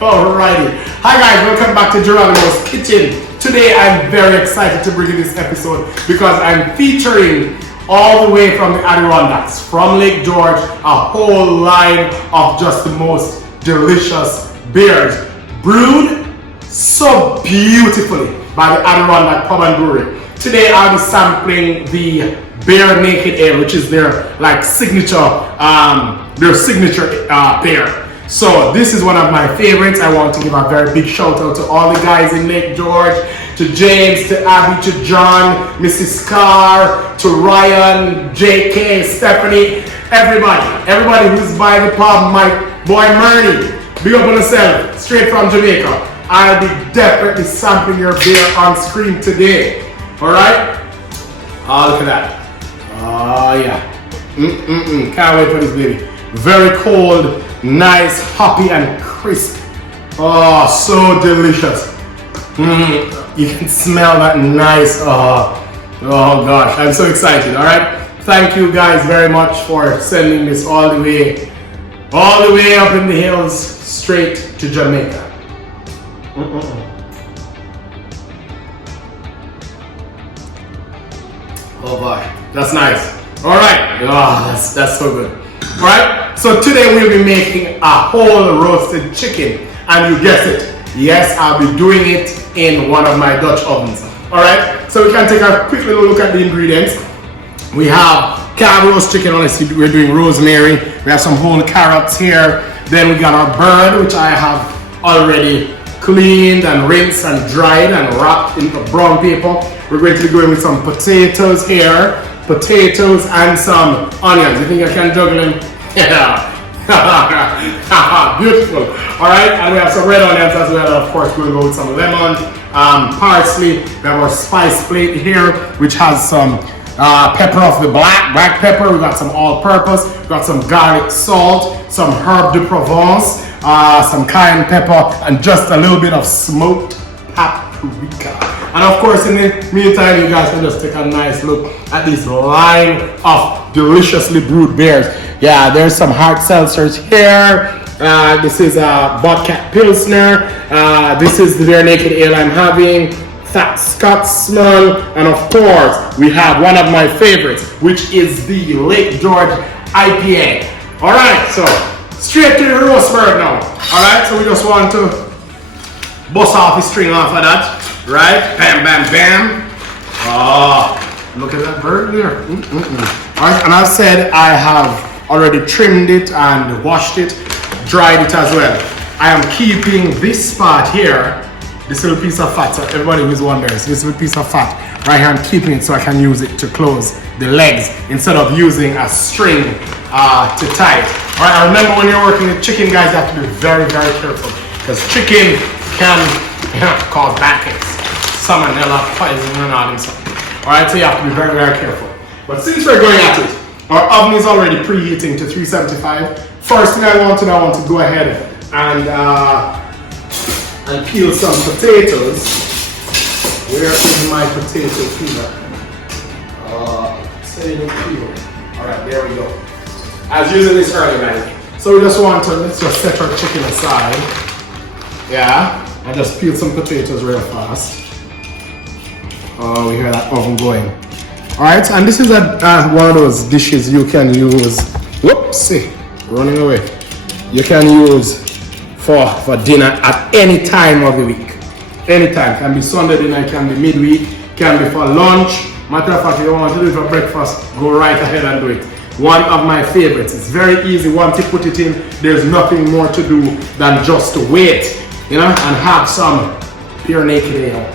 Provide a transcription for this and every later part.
Alrighty. Hi guys, welcome back to Jeronimos Kitchen. Today I'm very excited to bring you this episode because I'm featuring all the way from the Adirondacks, from Lake George, a whole line of just the most delicious beers brewed so beautifully by the Adirondack Pub and Brewery. Today I'll be sampling the Bare Naked Ale, which is their signature beer. So this is one of my favorites. I want to give a very big shout out to all the guys in Lake George, to James, to Abby, to John, Mrs. Carr, to Ryan, JK, Stephanie, everybody who's by the pub, my boy Murney, big up on yourself, straight from Jamaica. I'll be definitely sampling your beer on screen today. Alright? Oh, look at that. Oh yeah. Can't wait for this baby. Very cold, nice, hoppy and crisp. Oh, so delicious. You can smell that nice. Oh gosh, I'm so excited. All right, thank you guys very much for sending this all the way up in the hills, straight to Jamaica. Oh boy, that's nice. All right, that's so good. All right, so today we'll be making a whole roasted chicken, and you guessed it. Yes, I'll be doing it in one of my Dutch ovens. All right, so we can take a quick little look at the ingredients. We have carrot roast chicken. Honestly, we're doing rosemary. We have some whole carrots here. Then we got our bird, which I have already cleaned and rinsed and dried and wrapped in brown paper. We're going to be going with some potatoes here. Potatoes and some onions. You think I can juggle them? Yeah. Beautiful. Alright, and we have some red onions as well. Of course, we'll go with some lemon, parsley. We have our spice plate here, which has some pepper of the black pepper. We got some all-purpose. We got some garlic salt, some herb de Provence, some cayenne pepper, and just a little bit of smoked paprika. And of course, in the meantime, you guys can just take a nice look at this line of deliciously brewed beers. Yeah, there's some hard seltzers here. This is a Vodka Pilsner. This is the Bare Naked Ale I'm having. Fat Scotsman. And of course, we have one of my favorites, which is the Lake George IPA. All right, so straight to the roast bird now. All right, so we just want to bust off the string off of that. Right? Bam, bam, bam. Oh, look at that bird there. All right, and I said I have already trimmed it and washed it, dried it as well. I am keeping this part here, this little piece of fat. So everybody who's wondering, this little piece of fat right here, I'm keeping it so I can use it to close the legs instead of using a string to tie it. All right, remember when you're working with chicken, guys, you have to be very, very careful because chicken can cause backaches, salmonella, poison, and all this stuff. All right, so you have to be very, very careful. But since we're going at it, our oven is already preheating to 375. First thing I want to go ahead and peel some potatoes. Where is my potato peeler? Potato peeler. All right, there we go. I was using this earlier, guys. So we just want to, let's just set our chicken aside. Yeah. I just peel some potatoes real fast. Oh, we hear that oven going. All right, and this is one of those dishes you can use. Whoopsie, running away. You can use for dinner at any time of the week. Anytime. Can be Sunday dinner, can be midweek, can be for lunch. Matter of fact, if you want to do it for breakfast, go right ahead and do it. One of my favorites. It's very easy. Once you put it in, there's nothing more to do than just to wait. You know, and have some Bare Naked Ale.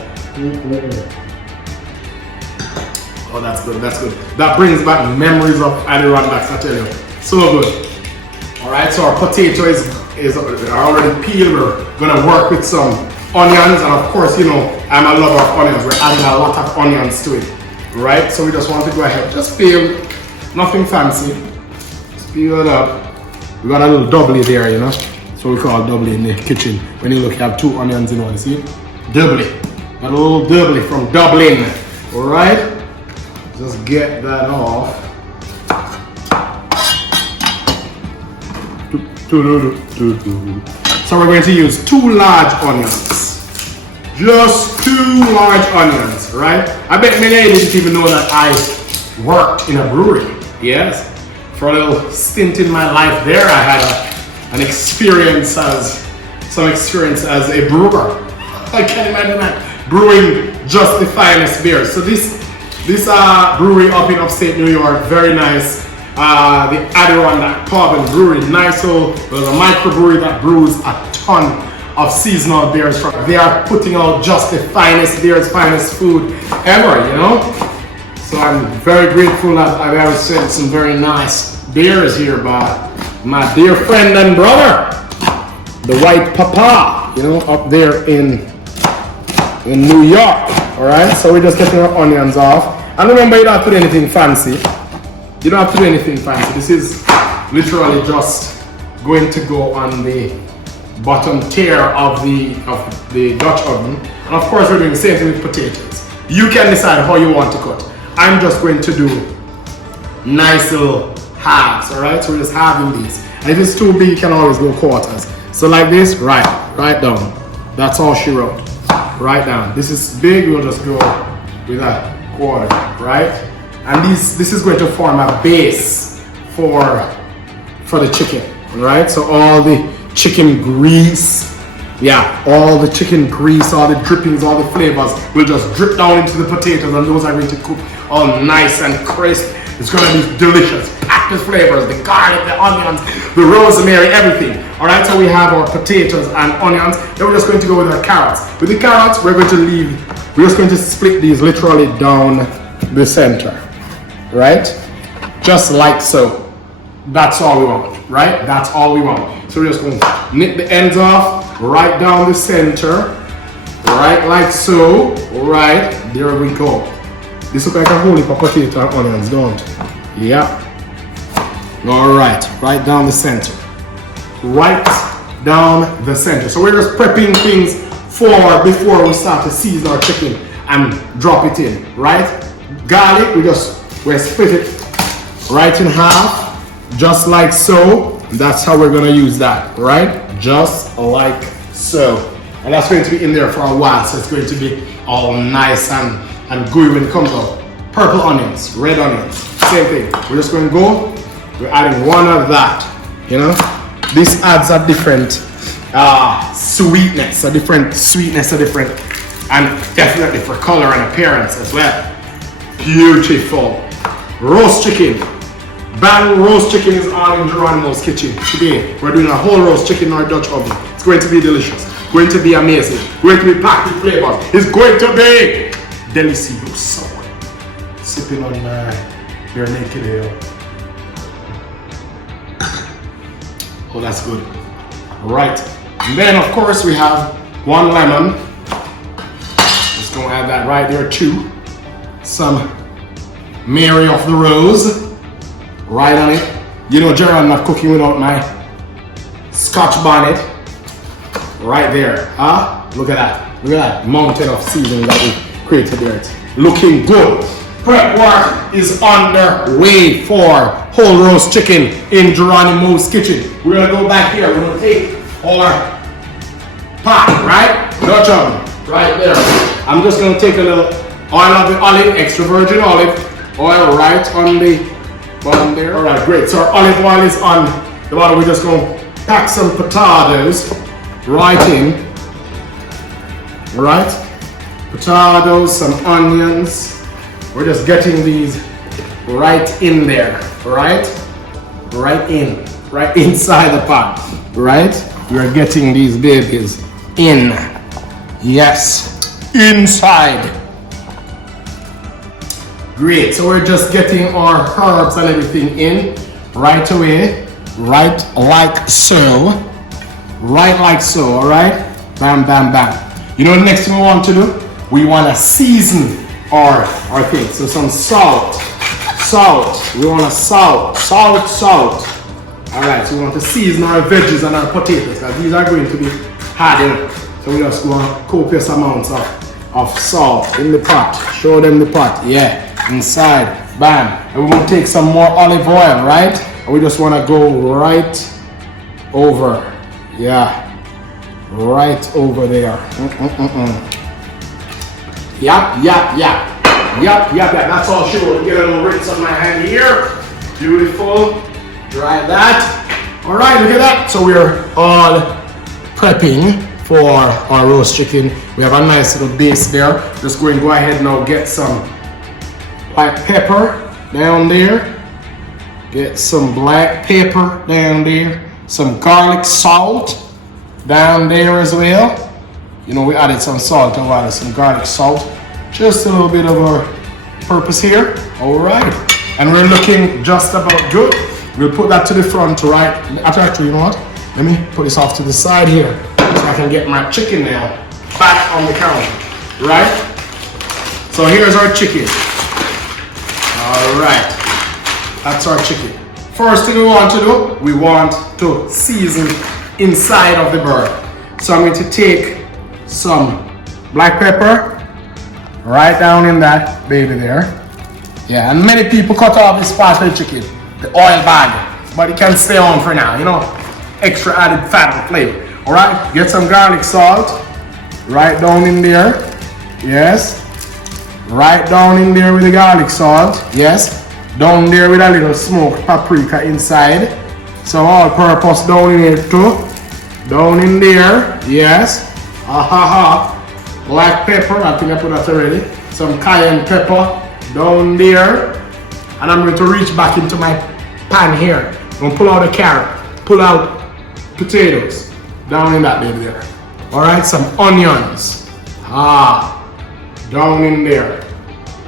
Oh, that's good, that's good. That brings back memories of Adirondacks, I tell you. So good. All right, so our potato is already peeled. We're gonna work with some onions, and of course, you know, I'm a lover of onions. We're adding a lot of onions to it, right? So we just want to go ahead, just peel, nothing fancy. Just peel it up. We got a little doubly there, you know. So we call doubly in the kitchen. When you look, you have two onions in one, see? Doubly. Got a little doubly from Dublin. All right? Just get that off. To So we're going to use 2 large onions. Just 2 large onions, right? I bet many of you didn't even know that I worked in a brewery. Yes. For a little stint in my life there, I had some experience as a brewer. I can't imagine that. Brewing just the finest beers. So this brewery up in upstate New York, very nice. The Adirondack Pub and Brewery, nice. So there's a microbrewery that brews a ton of seasonal beers. They are putting out just the finest beers, finest food ever, you know. So I'm very grateful that I've ever sent some very nice beers here by my dear friend and brother, the White Papa, you know, up there in New York. All right, so we're just getting our onions off. And remember, you don't have to do anything fancy. You don't have to do anything fancy. This is literally just going to go on the bottom tier of the Dutch oven. And of course, we're doing the same thing with potatoes. You can decide how you want to cut. I'm just going to do nice little halves, all right? So we're just halving these. And if it's too big, you can always go quarters. So like this, right down. That's all she wrote. Right down. This is big, we'll just go with a quarter, right? And this is going to form a base for the chicken, right? So all the chicken grease, all the chicken grease, all the drippings, all the flavors will just drip down into the potatoes, and those are going to cook all nice and crisp. It's going to be delicious, packed with flavors, the garlic, the onions, the rosemary, everything. All right, so we have our potatoes and onions. Then we're just going to go with our carrots. With the carrots, we're just going to split these literally down the center, right? Just like so. That's all we want, right? That's all we want. So we're just going to nip the ends off, right down the center, right like so, right, there we go. This looks like a whole heap of potato and onions, don't it? Yeah. All right down the center. Right down the center. So we're just prepping things before we start to season our chicken and drop it in, right? Garlic, we split it right in half, just like so. That's how we're gonna use that, right? Just like so. And that's going to be in there for a while, so it's going to be all nice and gooey when it comes out. Purple onions, red onions, same thing. We're just going to go, we're adding one of that, you know? This adds a different sweetness, and definitely for color and appearance as well. Beautiful. Roast chicken. Bang roast chicken is on in Jeronimos kitchen today. We're doing a whole roast chicken in our Dutch oven. It's going to be delicious, going to be amazing, going to be packed with flavors. It's going to be delicious. Sipping on my bare naked ale. Oh, that's good. Right. And then, of course, we have 1 lemon. Just gonna add that right there too. Some Mary of the Rose. Right on it. You know, Jerry, I'm not cooking without my Scotch bonnet. Right there. Look at that. Look at that mountain of seasoning that we created there. It's looking good. Prep work is underway for whole roast chicken in Jeronimos kitchen. We're gonna go back here. We're gonna take our pot, right? Dutch oven, right there. I'm just gonna take a little oil of the olive, extra virgin olive oil right on the bottom there. All right, great. So our olive oil is on the bottom. We're just gonna pack some potatoes right in. All right, potatoes, some onions. We're just getting these right in there, right inside the pot, right? We're getting these babies in, yes, inside. Great, so we're just getting our herbs and everything in right away, right like so, all right? Bam, bam, bam. You know the next thing we want to do? We want to season our thing. So some salt. We want to salt. All right, so we want to season our veggies and our potatoes, because these are going to be hard enough. So we just want copious amounts of salt in the pot. Show them the pot. Yeah, inside. Bam. And we want to take some more olive oil, right? And we just want to go right over. Yeah. Right over there. Yep. That's all sure. Get a little rinse on my hand here. Beautiful. Dry that. All right, look at that. So we're all prepping for our roast chicken. We have a nice little base there. Just going to go ahead now, get some black pepper down there. Get some black pepper down there. Some garlic salt down there as well. You know, we added some salt, I added some garlic salt. Just a little bit of our purpose here. All right. And we're looking just about good. We'll put that to the front, right? Actually, you know what? Let me put this off to the side here so I can get my chicken now back on the counter, right? So here's our chicken. All right. That's our chicken. First thing we want to do, we want to season inside of the bird. So I'm going to take some black pepper right down in that baby there. Yeah, and many people cut off this part of the chicken, the oil bag, but it can stay on for now, you know, extra added fat and flavor. All right, get some garlic salt right down in there. Yes, right down in there with the garlic salt. Yes, down there with a little smoked paprika inside. Some all-purpose down in here too. Down in there, yes. Black pepper, I think I put that already. Some cayenne pepper down there. And I'm going to reach back into my pan here. I'm going to pull out a carrot, pull out potatoes down in that baby there. All right, some onions. Down in there.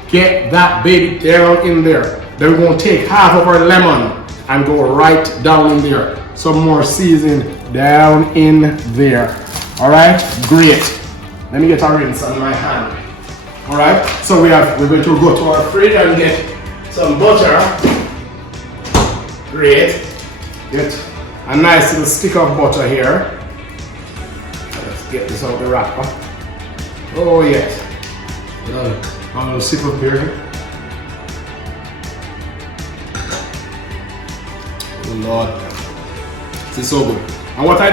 Get that baby down in there. Then we're going to take half of our lemon and go right down in there. Some more seasoning down in there. All right, great. Let me get a rinse on my hand. All right, so we're going to go to our fridge and get some butter. Great. Get a nice little stick of butter here. Let's get this out the wrapper. Oh yes. A little sip of beer. Oh Lord, this is so good. And what I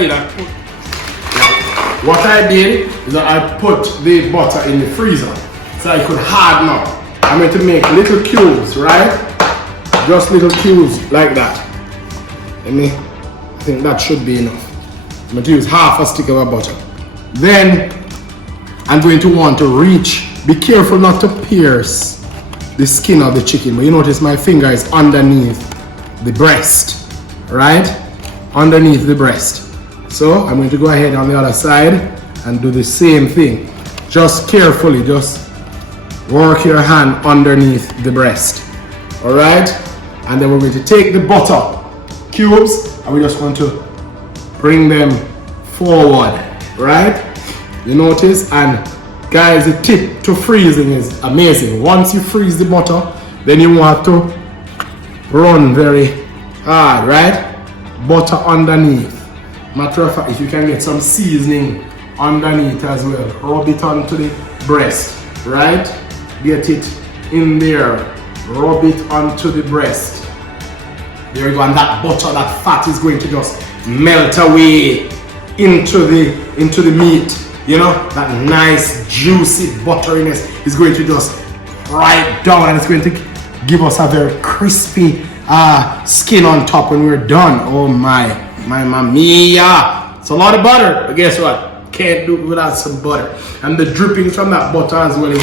did, is that I put the butter in the freezer so I could harden up. I'm going to make little cubes, right? Just little cubes like that. I think that should be enough. I'm going to use half a stick of butter. Then I'm going to want to reach. Be careful not to pierce the skin of the chicken. But you notice my finger is underneath the breast, right? Underneath the breast. So I'm going to go ahead on the other side and do the same thing. Just carefully, just work your hand underneath the breast. All right? And then we're going to take the butter cubes and we're just going to bring them forward, right? You notice? And guys, the tip to freezing is amazing. Once you freeze the butter, then you want to run very hard, right? Butter underneath. Matter of fact, if you can get some seasoning underneath as well, rub it onto the breast, right? Get it in there, rub it onto the breast. There you go, and that butter, that fat is going to just melt away into the meat. You know, that nice juicy butteriness is going to just right down, and it's going to give us a very crispy skin on top when we're done. Oh my mia! It's a lot of butter, but guess what? Can't do it without some butter. And the drippings from that butter as well is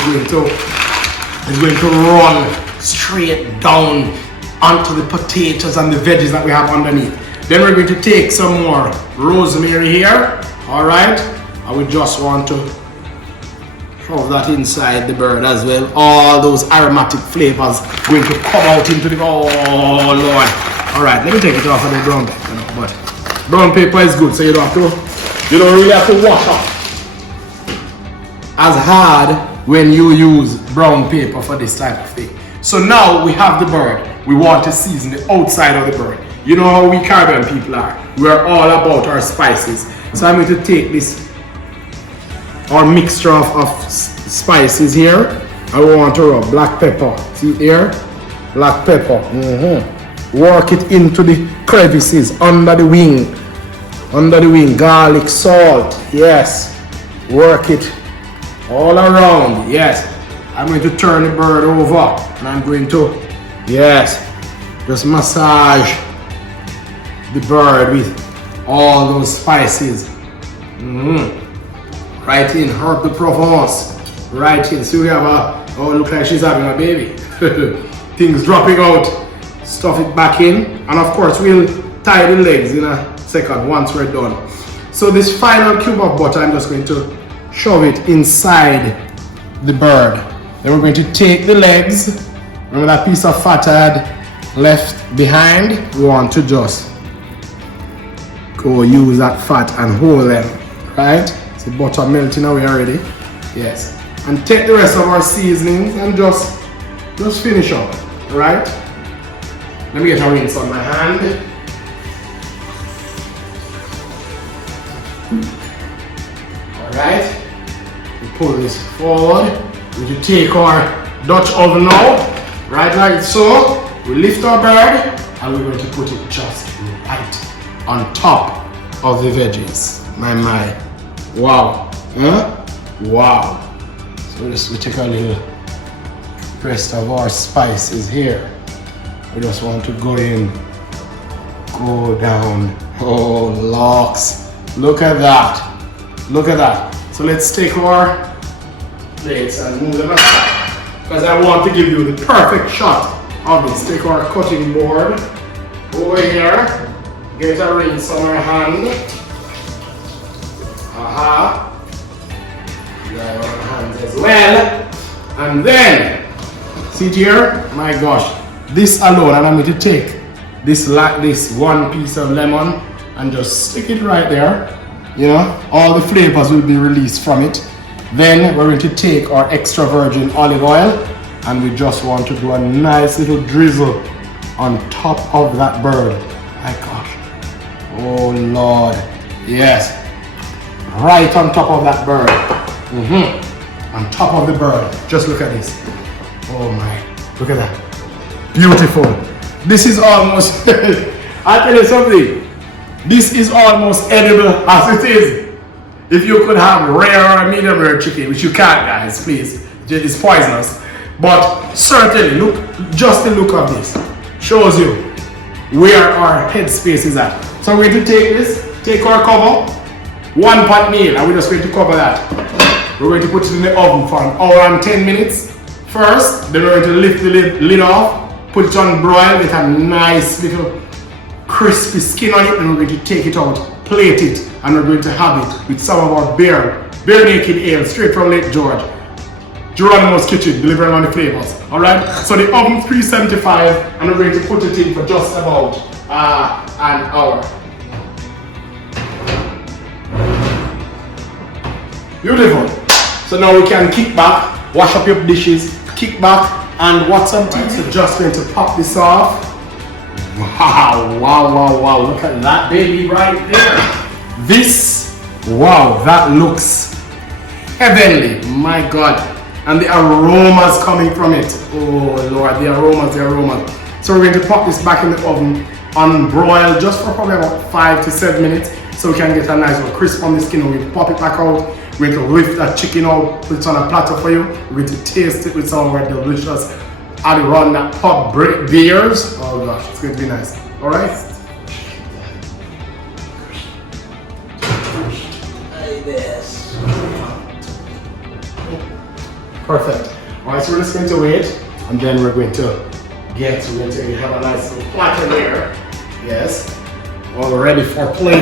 going to run straight down onto the potatoes and the veggies that we have underneath. Then we're going to take some more rosemary here. All right. I would just want to shove that inside the bird as well. All those aromatic flavors going to come out into the, oh Lord. All right, let me take it off of the brown paper, but brown paper is good, so you don't really have to wash up as hard when you use brown paper for this type of thing. So now we have the bird. We want to season the outside of the bird. You know how we Caribbean people are. We're all about our spices. So I'm going to take this, our mixture of spices here. I want to rub black pepper. See there? Black pepper. Work it into the crevices under the wing under the wing, garlic, salt, yes, work it all around, yes. I'm going to turn the bird over and I'm going to, yes, just massage the bird with all those spices. Right in, herb de Provence, right in. So we have a, oh, look like she's having a baby. Things dropping out, stuff it back in, and of course we'll tie the legs in a second once we're done. So this final cube of butter, I'm just going to shove it inside the bird. Then we're going to take the legs, remember that piece of fat I had left behind, we want to just go use that fat and hold them, right? So butter melting away already, yes. And take the rest of our seasonings and just finish up, right? Let me get a rinse on my hand. Alright, we pull this forward. We should take our Dutch oven now, right like so. We lift our bird and we're going to put it just right on top of the veggies. My. Wow. Huh? Wow. So we take a little rest of our spices here. We just want to go in, go down. Oh, locks. Look at that. Look at that. So let's take our plates and move them aside, because I want to give you the perfect shot of this. Take our cutting board over here. Get a rinse on our hand. Aha. Dry on our hands as well. And then, see here, my gosh, this alone, and I'm going to take this one piece of lemon and just stick it right there. You know, all the flavors will be released from it. Then we're going to take our extra virgin olive oil and we just want to do a nice little drizzle on top of that bird. My gosh. Oh Lord. Yes. Right on top of that bird. On top of the bird. Just look at this. Oh my. Look at that. Beautiful. This is almost, I'll tell you something. This is almost edible as it is. If you could have rare or medium rare chicken, which you can't, guys, please. It's poisonous. But certainly, look, just the look of this shows you where our headspace is at. So we're going to take this, take our cover, 1 pot meal, and we're just going to cover that. We're going to put it in the oven for an hour and 10 minutes first. Then we're going to lift the lid off, put it on broil, get a nice little crispy skin on it, and we're going to take it out, plate it, and we're going to have it with some of our bare naked ale straight from Lake George. Jeronimos kitchen, delivering on the flavors. Alright? So the oven 375, and we're going to put it in for just about an hour. Beautiful. So now we can kick back, wash up your dishes, kick back, and watch some tea. So just going to pop this off. Wow, look at that baby right there. This, wow, that looks heavenly, my God. And the aromas coming from it. Oh Lord, the aromas. So we're going to pop this back in the oven on broil just for probably about 5 to 7 minutes so we can get a nice little crisp on the skin. And we pop it back out. We're going to lift that chicken out, put it on a platter for you. We're going to taste it with some of our delicious Adirondack pub beers. Oh gosh, it's going to be nice. Alright? Like this. Perfect. Alright, so we're just going to wait, and then we're going to have a nice little platter here. Yes. All ready for plating.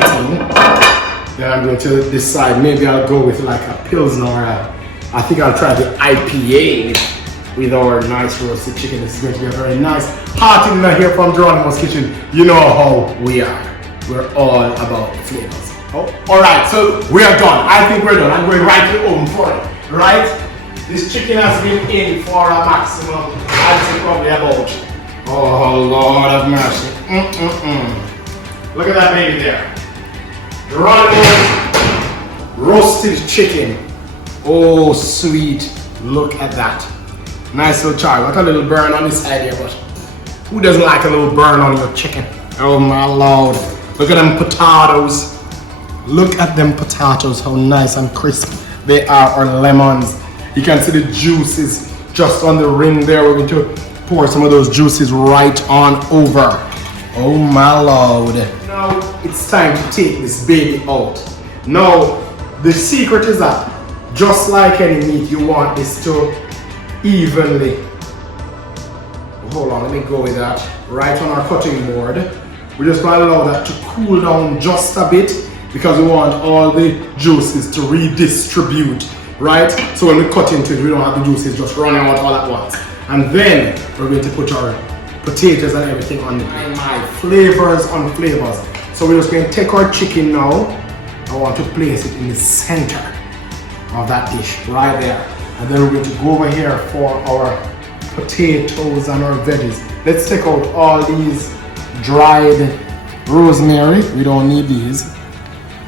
Then I'm going to decide, maybe I'll go with like a Pilsner or I think I'll try the IPA with our nice roasted chicken. This is going to be a very nice hot dinner here from Jeronimos Kitchen. You know how we are. We're all about flavors. Oh, alright, so we are done. I think we're done. I'm going right to the oven for it. Right? This chicken has been in for a maximum, I'd say probably about, oh Lord have mercy. Look at that baby there. Jeronimos roasted chicken. Oh sweet, look at that. Nice little char. Got a little burn on this side here, but who doesn't like a little burn on your chicken? Oh my Lord. Look at them potatoes. Look at them potatoes, how nice and crisp they are, or lemons. You can see the juices just on the rim there. We're going to pour some of those juices right on over. Oh my Lord. Now it's time to take this baby out. Now the secret is that just like any meat, you want this to evenly, hold on, let me go with that, right on our cutting board. We're just going to allow that to cool down just a bit because we want all the juices to redistribute, right? So when we cut into it, we don't have the juices just running out all at once. And then we're going to put our potatoes and everything on the plate. My flavors on flavors. So we're just going to take our chicken now. I want to place it in the center of that dish, right there. And then we're going to go over here for our potatoes and our veggies. Let's take out all these dried rosemary. We don't need these.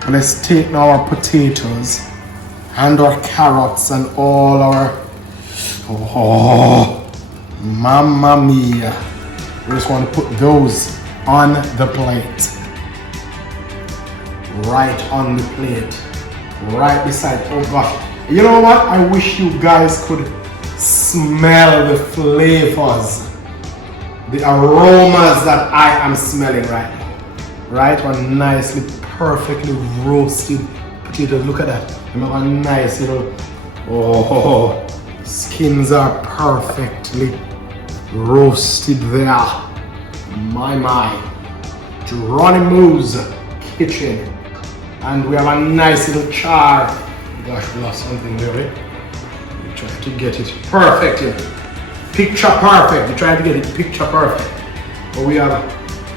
And let's take now our potatoes and our carrots and all our, oh, mamma mia. We just want to put those on the plate. Right on the plate. Right beside, oh gosh. You know what? I wish you guys could smell the flavors, the aromas that I am smelling right now. Right? One nicely, perfectly roasted potatoes. Look at that. Remember how nice, you know. Oh, skins are perfectly roasted there. My. Jeronimos kitchen. And we have a nice little char. Gosh, we lost something there, eh? We try to get it perfect here. Picture perfect. We try to get it picture perfect. But we have,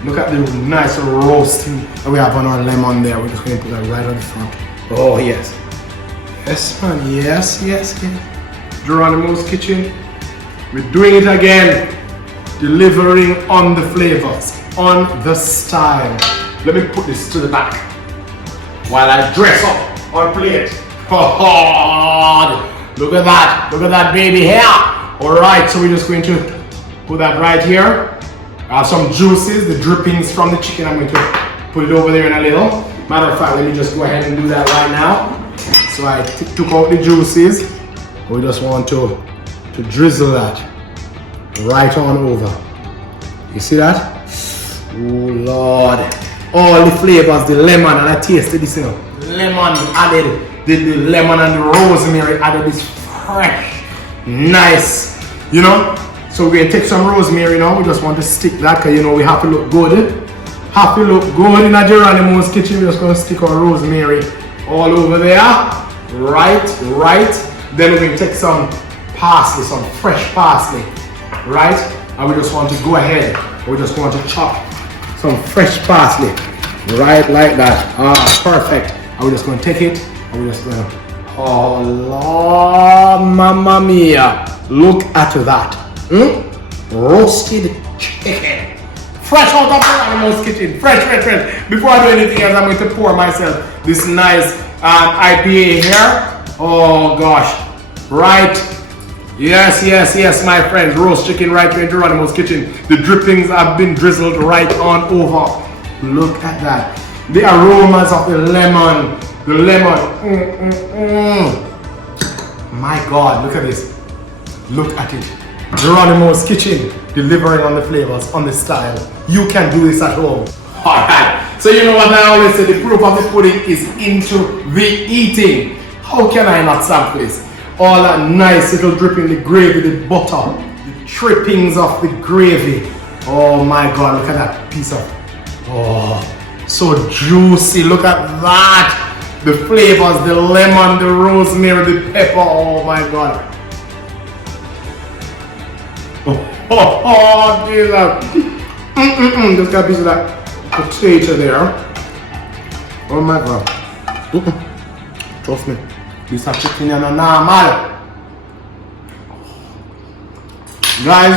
look at the nice roasting that we have on our lemon there. We're just going to put that right on the front. Oh, yes. Yes, man. Yes. Jeronimos kitchen. We're doing it again. Delivering on the flavors, on the style. Let me put this to the back while I dress up our plate. Oh, look at that baby here. All right, so we're just going to put that right here. I have some juices, the drippings from the chicken. I'm going to put it over there in a little. Matter of fact, let me just go ahead and do that right now. So I took out the juices. We just want to drizzle that right on over. You see that? Oh Lord. All the flavors, the lemon, and I tasted this, you know. Lemon added, the lemon and the rosemary added this fresh, nice, you know. So we're gonna take some rosemary now. We just want to stick that because you know we have to look good. Have to look good in a Jeronimos kitchen. We're just gonna stick our rosemary all over there. Right. Then we're gonna take some parsley, some fresh parsley, right? And we just want to go ahead. We just want to chop some fresh parsley, right like that. Perfect. And we're just going to take it and we're just going to, oh Lord, mamma mia. Look at that. Roasted chicken. Fresh out of Jeronimos kitchen. Fresh. Before I do anything else, I'm going to pour myself this nice IPA here. Oh gosh. Right. Yes, my friends. Roast chicken right here in Jeronimos kitchen. The drippings have been drizzled right on over. Look at that. The aromas of the lemon. My God, look at this. Look at it. Jeronimos kitchen. Delivering on the flavors, on the style. You can do this at home. Alright. So you know what I always say, the proof of the pudding is into the eating. How can I not sample this? All that nice little dripping, the gravy, the butter, the drippings of the gravy. Oh my God, look at that piece of, oh, so juicy. Look at that. The flavors, the lemon, the rosemary, the pepper. Oh my God. Oh, Jesus. Just got a piece of that potato there. Oh my God. Trust me. This is chicken and a normal. Guys,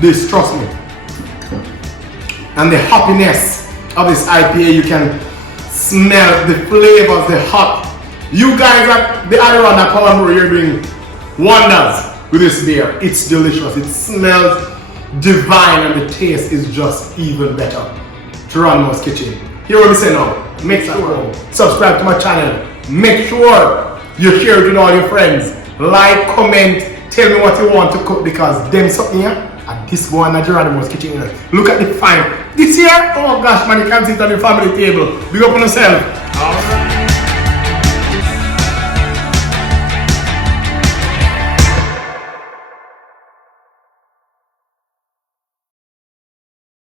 this, trust me. And the happiness of this IPA, you can smell the flavors, the hot. You guys at the Adirondacks Power Brew, you're doing wonders with this beer. It's delicious. It smells divine and the taste is just even better. Jeronimos kitchen. Hear what we say now. Make sure subscribe to my channel. Make sure you share it with all your friends. Like, comment, tell me what you want to cook because them something here and this one at Jeronimos kitchen. Look at the fine. This here, oh gosh man, you can't sit on the family table. Big up on yourself.